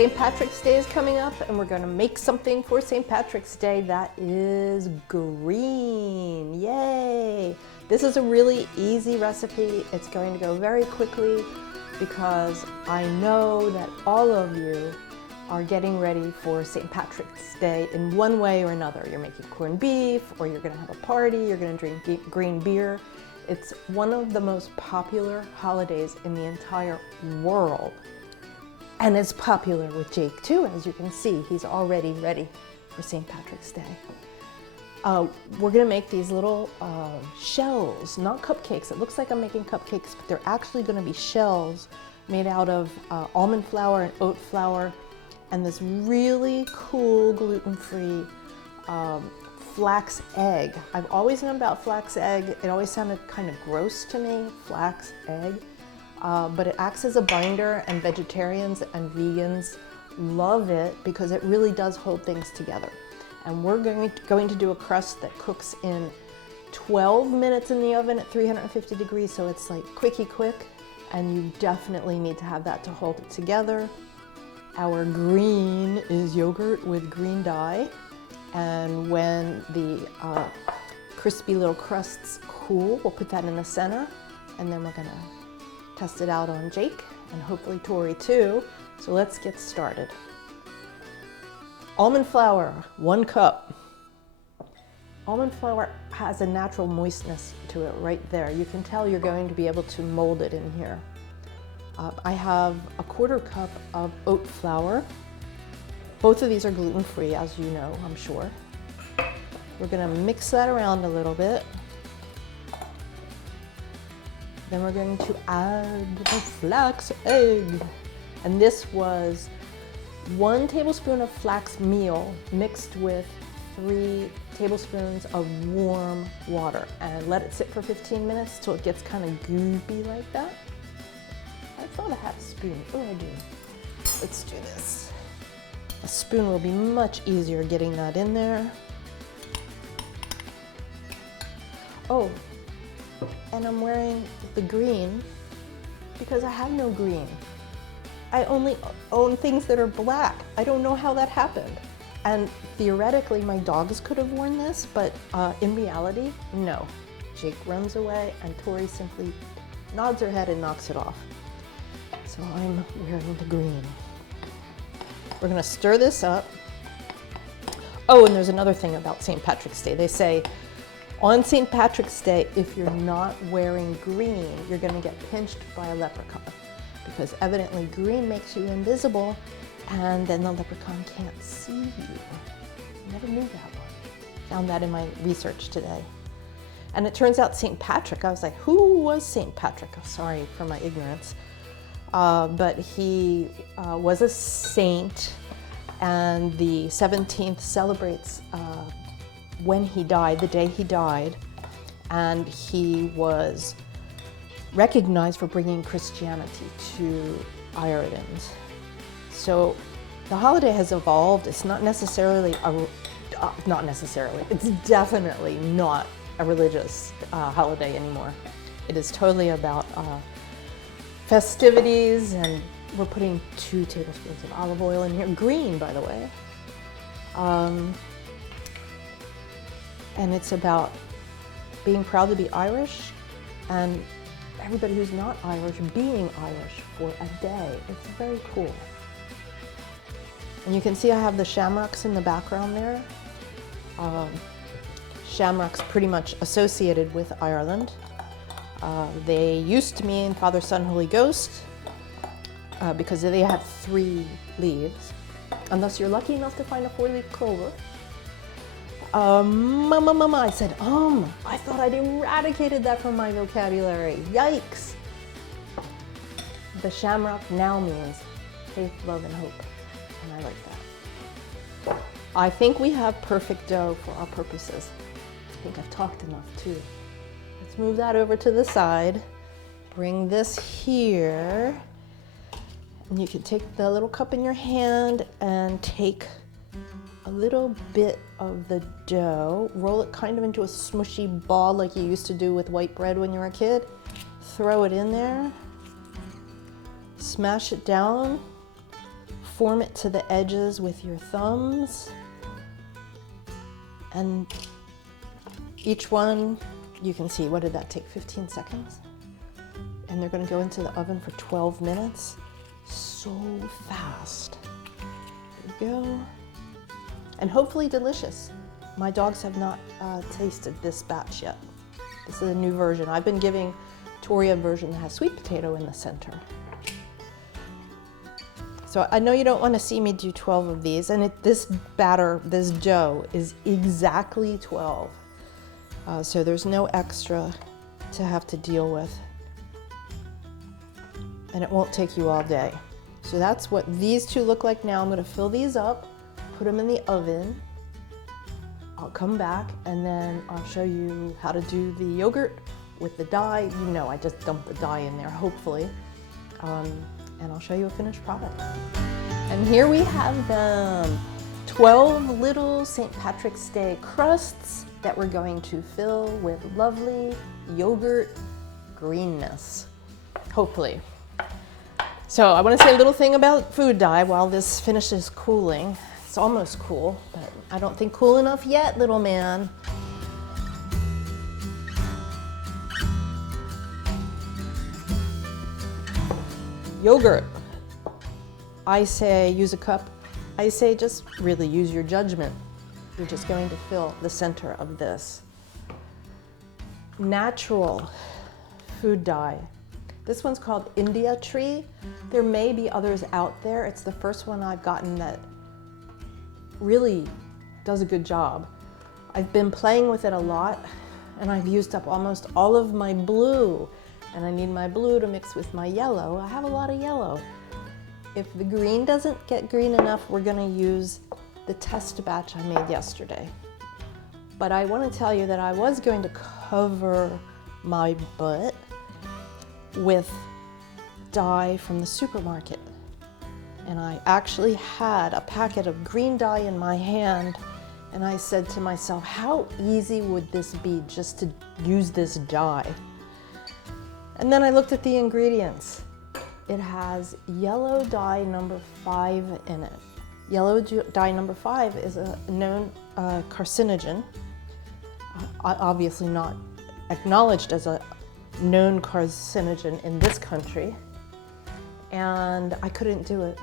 St. Patrick's Day is coming up and we're gonna make something for St. Patrick's Day that is green, yay! This is a really easy recipe. It's going to go very quickly because I know that all of you are getting ready for St. Patrick's Day in one way or another. You're making corned beef, or you're gonna have a party, you're gonna drink green beer. It's one of the most popular holidays in the entire world. And it's popular with Jake too, as you can see. He's already ready for St. Patrick's Day. We're gonna make these little shells, not cupcakes. It looks like I'm making cupcakes, but they're actually gonna be shells made out of almond flour and oat flour and this really cool gluten-free flax egg. I've always known about flax egg. It always sounded kind of gross to me, flax egg. But it acts as a binder, and vegetarians and vegans love it because it really does hold things together. And we're going to do a crust that cooks in 12 minutes in the oven at 350 degrees, so it's like quickie quick, and you definitely need to have that to hold it together. Our green is yogurt with green dye, and when the crispy little crusts cool, we'll put that in the center, and then we're gonna test it out on Jake and hopefully Tori too. So let's get started. Almond flour, 1 cup. Almond flour has a natural moistness to it right there. You can tell you're going to be able to mold it in here. I have a 1/4 cup of oat flour. Both of these are gluten-free, as you know, I'm sure. We're gonna mix that around a little bit. Then we're going to add the flax egg. And this was 1 tablespoon of flax meal mixed with 3 tablespoons of warm water. And let it sit for 15 minutes till it gets kind of goopy like that. I thought I had a spoon. Oh, I do. Let's do this. A spoon will be much easier getting that in there. Oh. And I'm wearing the green because I have no green. I only own things that are black. I don't know how that happened. And theoretically, my dogs could have worn this, but in reality, no. Jake runs away and Tori simply nods her head and knocks it off. So I'm wearing the green. We're gonna stir this up. Oh, and there's another thing about St. Patrick's Day. They say, on St. Patrick's Day, if you're not wearing green, you're gonna get pinched by a leprechaun because evidently green makes you invisible and then the leprechaun can't see you. Never knew that one. Found that in my research today. And it turns out St. Patrick, I was like, who was St. Patrick? Oh, sorry for my ignorance. But he was a saint, and the 17th celebrates when he died, the day he died, and he was recognized for bringing Christianity to Ireland. So the holiday has evolved. It's not necessarily it's definitely not a religious holiday anymore. It is totally about festivities, and we're putting 2 tablespoons of olive oil in here, green by the way. And it's about being proud to be Irish, and everybody who's not Irish being Irish for a day. It's very cool. And you can see I have the shamrocks in the background there. Shamrocks pretty much associated with Ireland. They used to mean Father, Son, Holy Ghost because they have 3 leaves, unless you're lucky enough to find a 4-leaf clover. I said, I thought I'd eradicated that from my vocabulary. Yikes. The shamrock now means faith, love, and hope, and I like that. I think we have perfect dough for our purposes. I think I've talked enough too. Let's move that over to the side. Bring this here. And you can take the little cup in your hand and take a little bit of the dough, roll it kind of into a smushy ball like you used to do with white bread when you were a kid. Throw it in there, smash it down, form it to the edges with your thumbs. And each one, you can see, what did that take, 15 seconds? And they're gonna go into the oven for 12 minutes. So fast. There we go. And hopefully delicious. My dogs have not tasted this batch yet. This is a new version. I've been giving Tori a version that has sweet potato in the center. So I know you don't want to see me do 12 of these, and this batter, this dough, is exactly 12. So there's no extra to have to deal with. And it won't take you all day. So that's what these two look like now. I'm going to fill these up, put them in the oven. I'll come back and then I'll show you how to do the yogurt with the dye. You know, I just dumped the dye in there, hopefully. And I'll show you a finished product. And here we have them. 12 little St. Patrick's Day crusts that we're going to fill with lovely yogurt greenness, hopefully. So I want to say a little thing about food dye while this finishes cooling. It's almost cool, but I don't think cool enough yet, little man. Yogurt. I say use a cup. I say just really use your judgment. You're just going to fill the center of this. Natural food dye. This one's called India Tree. There may be others out there. It's the first one I've gotten that really does a good job. I've been playing with it a lot and I've used up almost all of my blue, and I need my blue to mix with my yellow. I have a lot of yellow. If the green doesn't get green enough, we're gonna use the test batch I made yesterday. But I want to tell you that I was going to cover my butt with dye from the supermarket. And I actually had a packet of green dye in my hand, and I said to myself, how easy would this be just to use this dye? And then I looked at the ingredients. It has yellow dye number 5 in it. Yellow dye number 5 is a known carcinogen, obviously not acknowledged as a known carcinogen in this country, and I couldn't do it.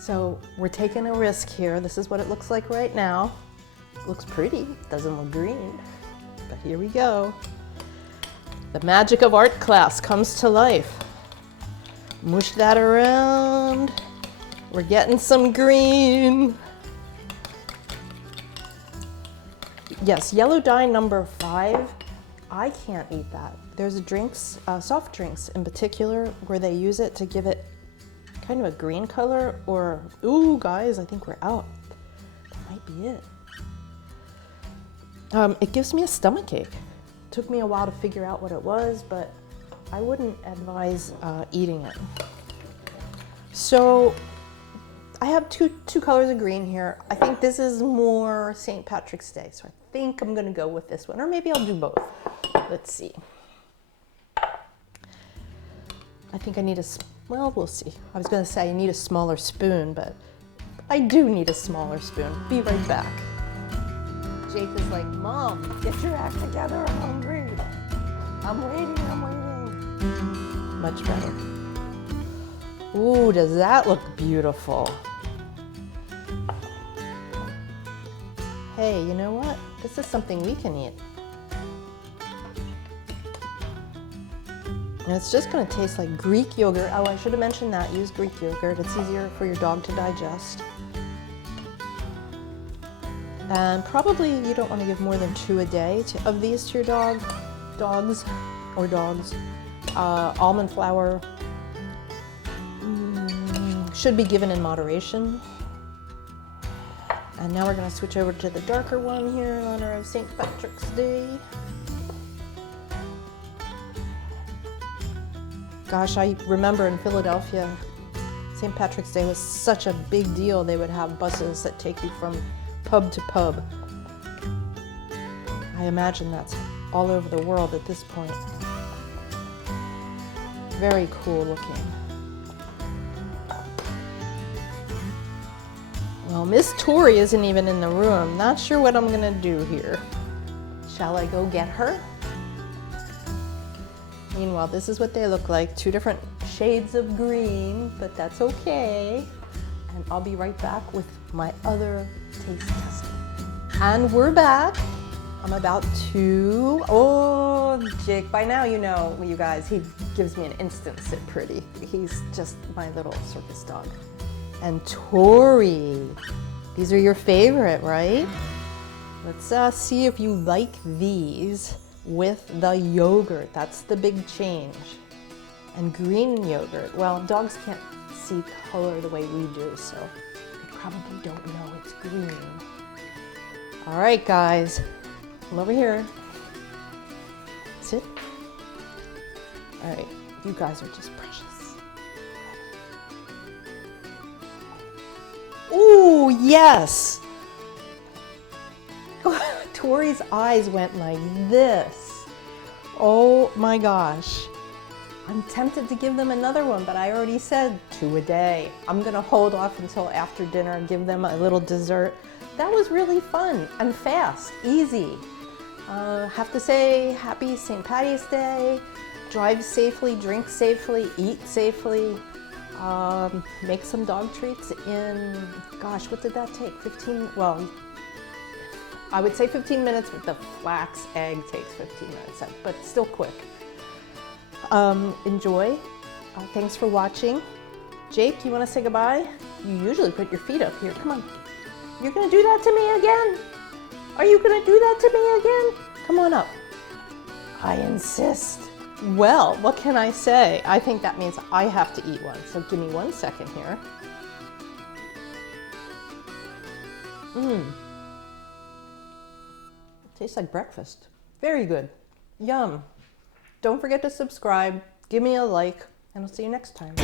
So we're taking a risk here. This is what it looks like right now. It looks pretty, doesn't look green, but here we go. The magic of art class comes to life. Mush that around. We're getting some green. Yes, yellow dye number 5. I can't eat that. There's drinks, soft drinks in particular, where they use it to give it kind of a green color, or, ooh, guys, I think we're out. That might be it. It gives me a stomachache. Took me a while to figure out what it was, but I wouldn't advise eating it. So I have two colors of green here. I think this is more St. Patrick's Day, so I think I'm gonna go with this one, or maybe I'll do both. Let's see. I think I need well, we'll see. I was gonna say I need a smaller spoon, but I do need a smaller spoon. Be right back. Jake is like, Mom, get your act together, I'm hungry. I'm waiting. Much better. Ooh, does that look beautiful? Hey, you know what? This is something we can eat. And it's just gonna taste like Greek yogurt. Oh, I should have mentioned that. Use Greek yogurt. It's easier for your dog to digest. And probably you don't want to give more than 2 a day of these to your dogs. Almond flour should be given in moderation. And now we're going to switch over to the darker one here in honor of St. Patrick's Day. Gosh, I remember in Philadelphia, St. Patrick's Day was such a big deal. They would have buses that take you from pub to pub. I imagine that's all over the world at this point. Very cool looking. Well, Miss Tori isn't even in the room. Not sure what I'm gonna do here. Shall I go get her? Meanwhile, this is what they look like. Two different shades of green, but that's okay. And I'll be right back with my other taste testing. And we're back. I'm about to, oh, Jake, by now you know, you guys, he gives me an instant sit pretty. He's just my little circus dog. And Tori, these are your favorite, right? Let's see if you like these with the yogurt. That's the big change. And green yogurt, well, dogs can't see color the way we do, so they probably don't know it's green. All right, guys, come over here. Sit. All right, you guys are just precious. Ooh, yes. Tori's eyes went like this. Oh my gosh. I'm tempted to give them another one, but I already said 2 a day. I'm gonna hold off until after dinner and give them a little dessert. That was really fun and fast, easy. Have to say happy St. Patty's Day. Drive safely, drink safely, eat safely. Make some dog treats in, gosh, what did that take? 15, well, I would say 15 minutes, but the flax egg takes 15 minutes, but still quick. Enjoy. Thanks for watching. Jake, you want to say goodbye? You usually put your feet up here. Come on. You're going to do that to me again? Are you going to do that to me again? Come on up. I insist. Well, what can I say? I think that means I have to eat one. So give me 1 second here. Tastes like breakfast. Very good. Yum. Don't forget to subscribe, give me a like, and I'll see you next time.